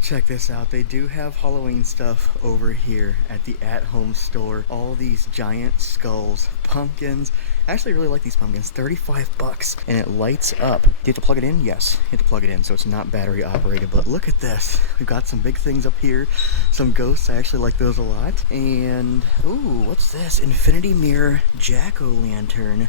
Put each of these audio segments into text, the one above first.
Check this out. They do have Halloween stuff over here at the at-home store. All these giant skulls, pumpkins. I actually really like these pumpkins. 35 bucks. And it lights up. Do you have to plug it in? Yes. You have to plug it in, so it's not battery operated. But look at this. We've got some big things up here. Some ghosts. I actually like those a lot. And, ooh, what's this? Infinity Mirror Jack-o'-lantern.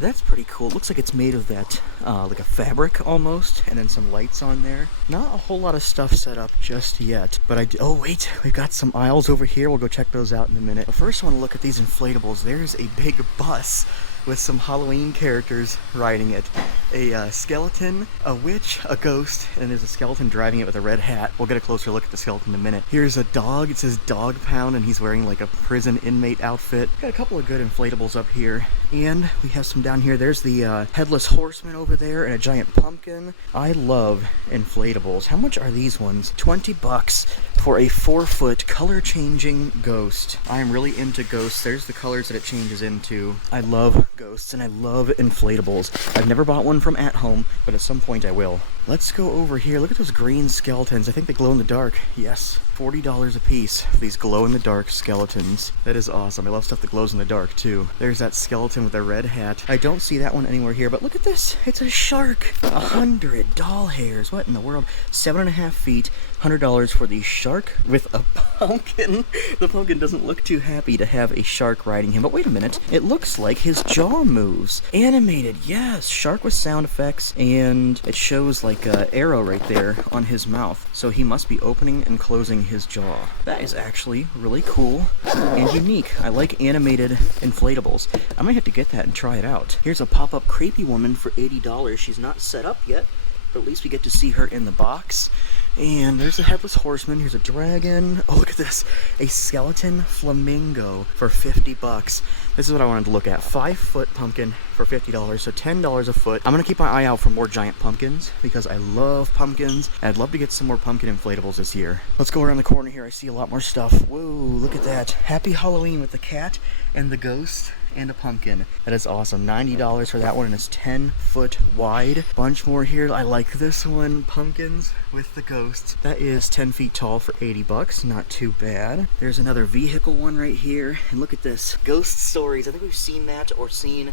That's pretty cool. It looks like it's made of that, like a fabric almost, and then some lights on there. Not a whole lot of stuff set up just yet, but oh wait, we've got some aisles over here. We'll go check those out in a minute. But first I want to look at these inflatables. There's a big bus with some Halloween characters riding it. A skeleton, a witch, a ghost, and there's a skeleton driving it with a red hat. We'll get a closer look at the skeleton in a minute. Here's a dog. It says Dog Pound, and he's wearing like a prison inmate outfit. Got a couple of good inflatables up here. And we have some down here. There's the headless horseman over there and a giant pumpkin. I love inflatables. How much are these ones? 20 bucks for a 4-foot color-changing ghost. I am really into ghosts. There's the colors that it changes into. I love ghosts and I love inflatables. I've never bought one from At Home, but at some point I will. Let's go over here. Look at those green skeletons. I think they glow in the dark. Yes, $40 a piece for these glow-in-the-dark skeletons. That is awesome. I love stuff that glows in the dark, too. There's that skeleton with a red hat. I don't see that one anywhere here, but look at this. It's a shark. 100 doll hairs. What in the world? 7.5 feet. $100 for the shark with a pumpkin. The pumpkin doesn't look too happy to have a shark riding him, but wait a minute. It looks like his jaw moves. Animated, yes. Shark with sound effects, and it shows like an arrow right there on his mouth. So he must be opening and closing his jaw. That is actually really cool and unique. I like animated inflatables. I might have to get that and try it out. Here's a pop-up creepy woman for $80. She's not set up yet, but at least we get to see her in the box. And there's a headless horseman. Here's a dragon. Oh, look at this. A skeleton flamingo for 50 bucks. This is what I wanted to look at. 5-foot pumpkin for $50, so $10 a foot. I'm going to keep my eye out for more giant pumpkins because I love pumpkins. I'd love to get some more pumpkin inflatables this year. Let's go around the corner here. I see a lot more stuff. Whoa, look at that. Happy Halloween with the cat and the ghost and a pumpkin. That is awesome. $90 for that one, and it's 10 foot wide. Bunch more here. I like this one. Pumpkins with the ghost. That is 10 feet tall for 80 bucks. Not too bad. There's another vehicle one right here. And look at this. Ghost Stories. I think we've seen that or seen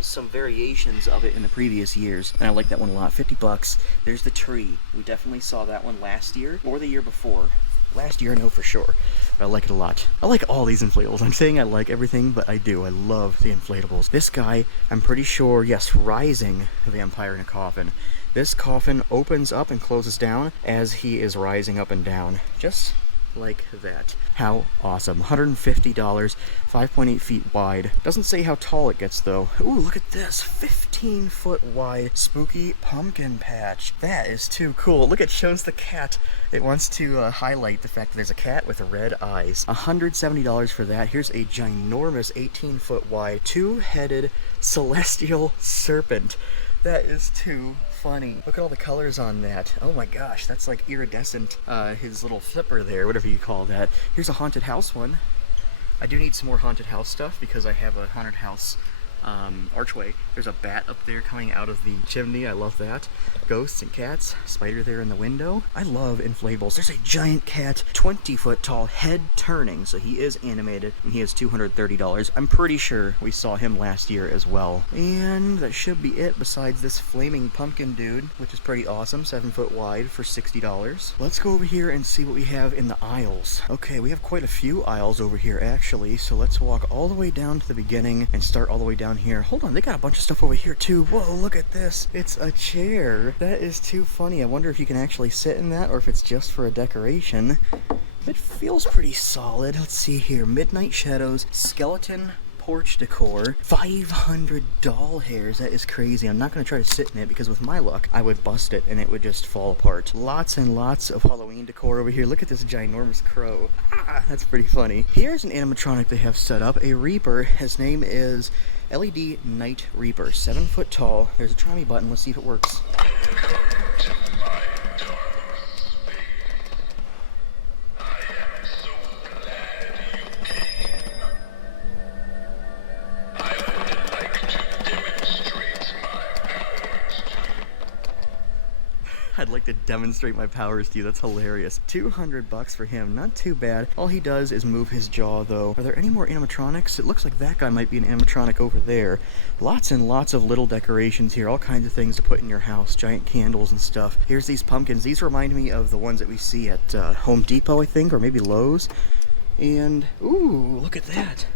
some variations of it in the previous years. And I like that one a lot. 50 bucks. There's the tree. We definitely saw that one last year or the year before. Last year, I know for sure, but I like it a lot. I like all these inflatables. I'm saying I like everything, but I do. I love the inflatables. This guy, I'm pretty sure, yes, rising vampire in a coffin. This coffin opens up and closes down as he is rising up and down. Just like that. How awesome. $150, 5.8 feet wide. Doesn't say how tall it gets though. Ooh, look at this. 15 foot wide spooky pumpkin patch. That is too cool. Look, it shows the cat. It wants to highlight the fact that there's a cat with red eyes. $170 for that. Here's a ginormous 18 foot wide 2-headed celestial serpent. That is too funny. Look at all the colors on that. Oh my gosh, that's like iridescent. His little flipper there, whatever you call that. Here's a haunted house one. I do need some more haunted house stuff because I have a haunted house archway. There's a bat up there coming out of the chimney. I love that. Ghosts and cats. Spider there in the window. I love inflatables. There's a giant cat, 20 foot tall, head turning. So he is animated and he is $230. I'm pretty sure we saw him last year as well. And that should be it besides this flaming pumpkin dude, which is pretty awesome. 7 foot wide for $60. Let's go over here and see what we have in the aisles. Okay, we have quite a few aisles over here actually. So let's walk all the way down to the beginning and start all the way down here. Hold on, they got a bunch of stuff over here too. Whoa, look at this. It's a chair. That is too funny. I wonder if you can actually sit in that or if it's just for a decoration. It feels pretty solid. Let's see here. Midnight Shadows, skeleton porch decor, 500 doll hairs. That is crazy. I'm not going to try to sit in it because with my luck, I would bust it and it would just fall apart. Lots and lots of Halloween decor over here. Look at this ginormous crow. Ah, that's pretty funny. Here's an animatronic they have set up, a Reaper. His name is LED Night Reaper, 7 foot tall. There's a try me button. Let's see if it works. I I'd like to demonstrate my powers to you. That's hilarious. 200 bucks for him. Not too bad. All he does is move his jaw, though. Are there any more animatronics? It looks like that guy might be an animatronic over there. Lots and lots of little decorations here. All kinds of things to put in your house. Giant candles and stuff. Here's these pumpkins. These remind me of the ones that we see at Home Depot, I think, or maybe Lowe's. And, ooh, look at that.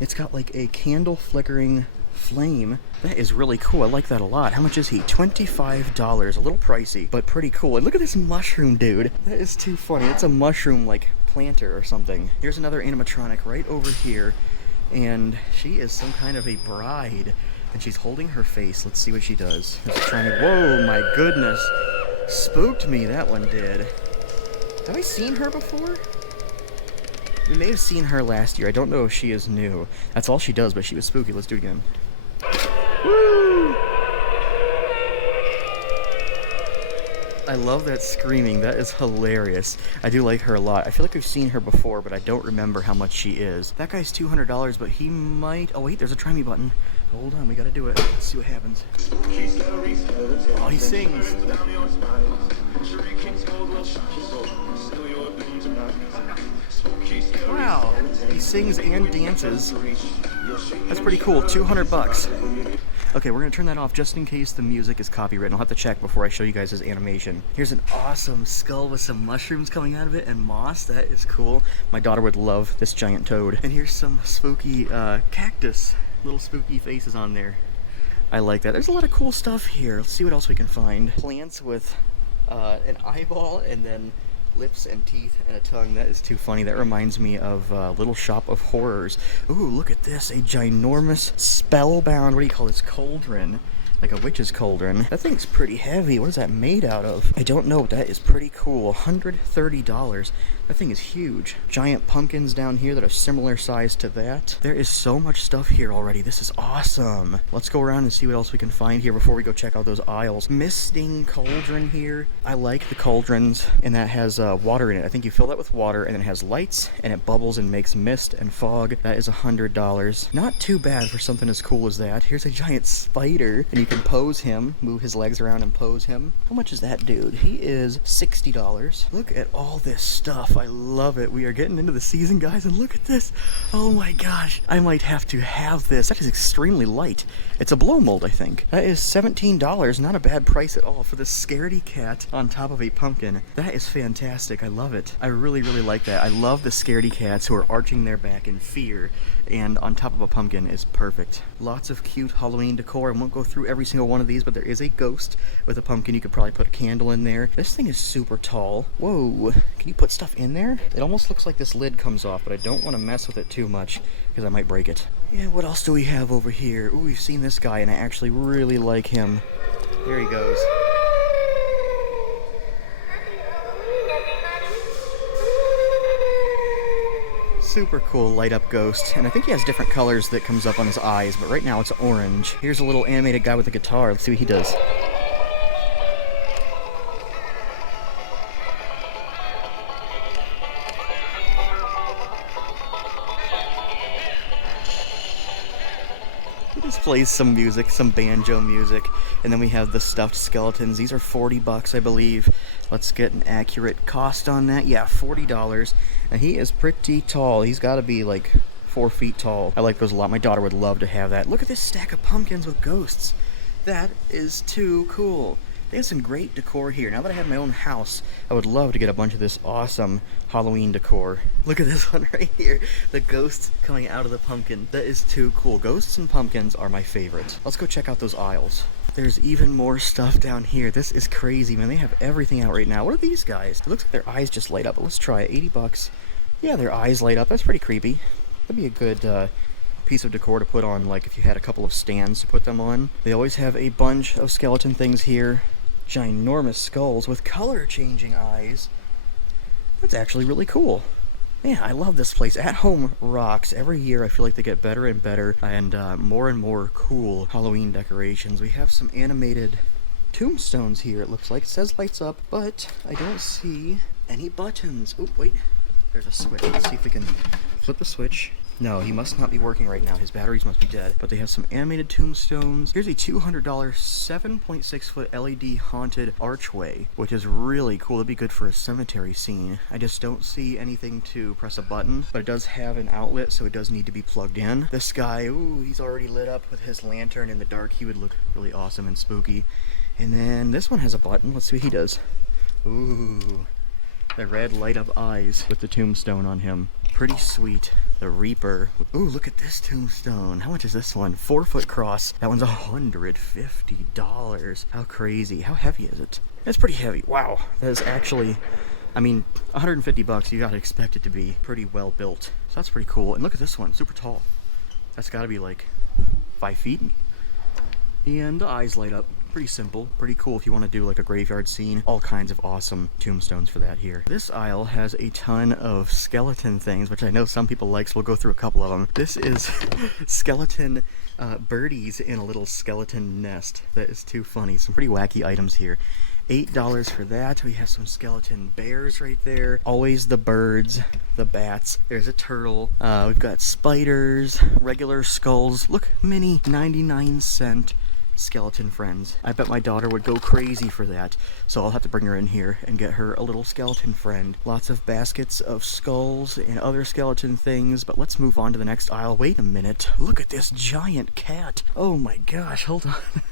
It's got like a candle flickering flame. That is really cool. I like that a lot. How much is he? $25. A little pricey, but pretty cool. And look at this mushroom dude. That is too funny. It's a mushroom like planter or something. Here's another animatronic right over here. And she is some kind of a bride. And she's holding her face. Let's see what she does. Whoa, my goodness. Spooked me, that one did. Have I seen her before? We may have seen her last year. I don't know if she is new. That's all she does, but she was spooky. Let's do it again. Woo! I love that screaming. That is hilarious. I do like her a lot. I feel like we've seen her before, but I don't remember how much she is. That guy's $200, but he might... Oh, wait, there's a try me button. Hold on, we gotta do it. Let's see what happens. Oh, he sings. Wow, he sings and dances. That's pretty cool. 200 bucks. Okay, we're gonna turn that off just in case the music is copyrighted. I'll have to check before I show you guys his animation. Here's an awesome skull with some mushrooms coming out of it and moss. That is cool. My daughter would love this giant toad. And here's some spooky cactus. Little spooky faces on there. I like that. There's a lot of cool stuff here. Let's see what else we can find. Plants with an eyeball and then lips and teeth and a tongue. That is too funny. That reminds me of Little Shop of Horrors. Ooh, look at this. A ginormous spellbound, what do you call this, cauldron? Like a witch's cauldron. That thing's pretty heavy. What is that made out of? I don't know. That is pretty cool. $130. That thing is huge. Giant pumpkins down here that are similar size to that. There is so much stuff here already. This is awesome. Let's go around and see what else we can find here before we go check out those aisles. Misting cauldron here. I like the cauldrons, and that has water in it. I think you fill that with water, and it has lights, and it bubbles and makes mist and fog. That is $100. Not too bad for something as cool as that. Here's a giant spider, and you can pose him, move his legs around and pose him. How much is that dude? He is $60. Look at all this stuff. I love it. We are getting into the season, guys, and look at this. Oh my gosh. I might have to have this. That is extremely light. It's a blow mold, I think. That is $17. Not a bad price at all for this scaredy cat on top of a pumpkin. That is fantastic. I love it. I really, really like that. I love the scaredy cats who are arching their back in fear, and on top of a pumpkin is perfect. Lots of cute Halloween decor. I won't go through every single one of these, but there is a ghost with a pumpkin. You could probably put a candle in there. This thing is super tall. Whoa. Can you put stuff in there? It almost looks like this lid comes off, but I don't want to mess with it too much because I might break it. Yeah, what else do we have over here? Ooh, we've seen this guy, and I actually really like him. There he goes. Super cool light up ghost, and I think he has different colors that comes up on his eyes, but right now it's orange. Here's a little animated guy with a guitar. Let's see what he does. He just plays some music, some banjo music, and then we have the stuffed skeletons. These are 40 bucks, I believe. Let's get an accurate cost on that. Yeah, $40. And he is pretty tall. He's got to be like 4 feet tall. I like those a lot. My daughter would love to have that. Look at this stack of pumpkins with ghosts. That is too cool. They have some great decor here. Now that I have my own house, I would love to get a bunch of this awesome Halloween decor. Look at this one right here. The ghosts coming out of the pumpkin. That is too cool. Ghosts and pumpkins are my favorite. Let's go check out those aisles. There's even more stuff down here. This is crazy, man. They have everything out right now. What are these guys? It looks like their eyes just light up, but let's try it. 80 bucks. Yeah, their eyes light up. That's pretty creepy. That'd be a good piece of decor to put on, like if you had a couple of stands to put them on. They always have a bunch of skeleton things here. Ginormous skulls with color-changing eyes. That's actually really cool. Man, I love this place. At Home rocks. Every year I feel like they get better and better and more cool Halloween decorations. We have some animated tombstones here, it looks like. It says lights up, but I don't see any buttons. Oh, wait. There's a switch. Let's see if we can flip the switch. No, he must not be working right now. His batteries must be dead. But they have some animated tombstones. Here's a $200 7.6-foot LED haunted archway, which is really cool. It'd be good for a cemetery scene. I just don't see anything to press a button, but it does have an outlet, so it does need to be plugged in. This guy, ooh, he's already lit up with his lantern in the dark. He would look really awesome and spooky. And then this one has a button. Let's see what he does. Ooh, the red light up eyes with the tombstone on him. Pretty sweet. The Reaper. Ooh, look at this tombstone. How much is this one? 4-foot cross. That one's $150. How crazy. How heavy is it? It's pretty heavy. Wow. That is actually, I mean, $150. You gotta expect it to be pretty well built. So that's pretty cool. And look at this one. Super tall. That's gotta be like 5 feet. And the eyes light up. Pretty simple, pretty cool if you want to do like a graveyard scene. All kinds of awesome tombstones for that here. This aisle has a ton of skeleton things, which I know some people like, so we'll go through a couple of them. This is skeleton birdies in a little skeleton nest. That is too funny. Some pretty wacky items here. $8 for that. We have some skeleton bears right there. Always the birds, the bats. There's a turtle. We've got spiders, regular skulls. Look, mini 99-cent skeleton friends. I bet my daughter would go crazy for that, so I'll have to bring her in here and get her a little skeleton friend. Lots of baskets of skulls and other skeleton things, but let's move on to the next aisle. Wait a minute, look at this giant cat. Oh my gosh, hold on.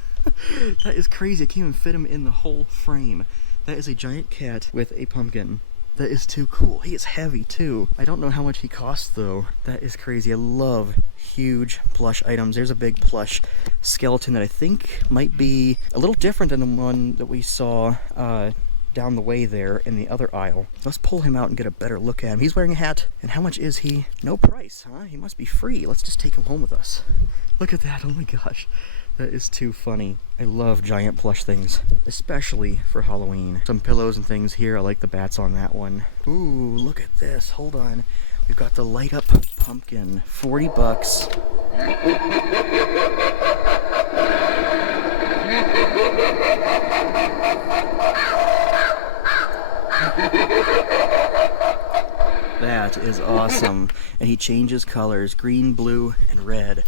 That is crazy. I can't even fit him in the whole frame. That is a giant cat with a pumpkin. That is too cool. He is heavy too. I don't know how much he costs though. That is crazy. I love huge plush items. There's a big plush skeleton that I think might be a little different than the one that we saw down the way there in the other aisle. Let's pull him out and get a better look at him. He's wearing a hat. And how much is he? No price, huh? He must be free. Let's just take him home with us. Look at that. Oh my gosh. That is too funny. I love giant plush things, especially for Halloween. Some pillows and things here. I like the bats on that one. Ooh, look at this. Hold on. We've got the light up pumpkin. $40. That is awesome. And he changes colors, green, blue, and red.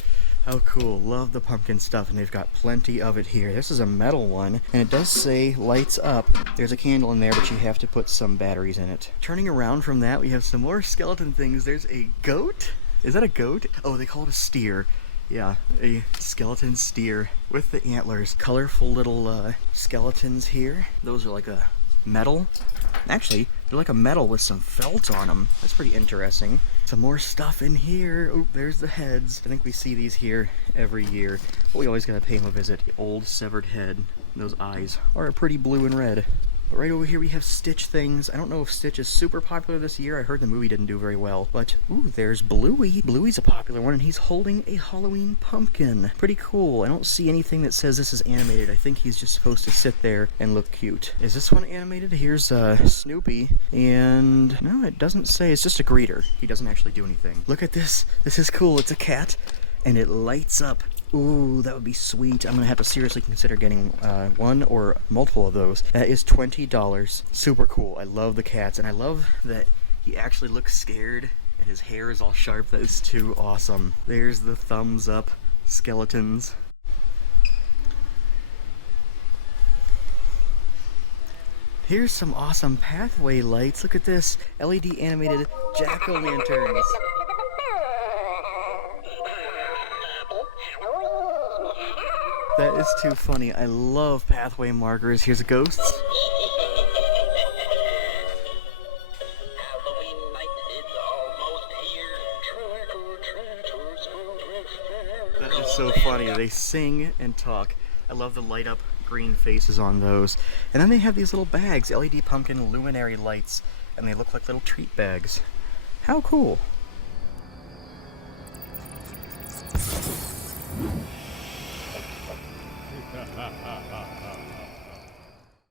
How cool. Love the pumpkin stuff, and they've got plenty of it here. This is a metal one, and it does say lights up. There's a candle in there, but you have to put some batteries in it. Turning around from that, we have some more skeleton things. There's a goat? Is that a goat? Oh, they call it a steer. Yeah, a skeleton steer with the antlers. Colorful little skeletons here. Those are like a metal. Actually, they're like a metal with some felt on them. That's pretty interesting. Some more stuff in here. Oh, there's the heads. I think we see these here every year, but we always gotta pay them a visit. The old severed head. Those eyes are pretty blue and red. But right over here we have Stitch things. I don't know if Stitch is super popular this year. I heard the movie didn't do very well. But, ooh, there's Bluey. Bluey's a popular one, and he's holding a Halloween pumpkin. Pretty cool. I don't see anything that says this is animated. I think he's just supposed to sit there and look cute. Is this one animated? Here's Snoopy. And, no, it doesn't say. It's just a greeter. He doesn't actually do anything. Look at this. This is cool. It's a cat, and it lights up. Ooh, that would be sweet. I'm gonna have to seriously consider getting one or multiple of those. That is $20. Super cool. I love the cats, and I love that he actually looks scared and his hair is all sharp. That is too awesome. There's the thumbs up skeletons. Here's some awesome pathway lights. Look at this. LED animated jack-o'-lanterns. That is too funny. I love pathway markers. Here's ghosts. Halloween night is almost here. That is so funny. They sing and talk. I love the light up green faces on those. And then they have these little bags, LED pumpkin luminary lights, and they look like little treat bags. How cool.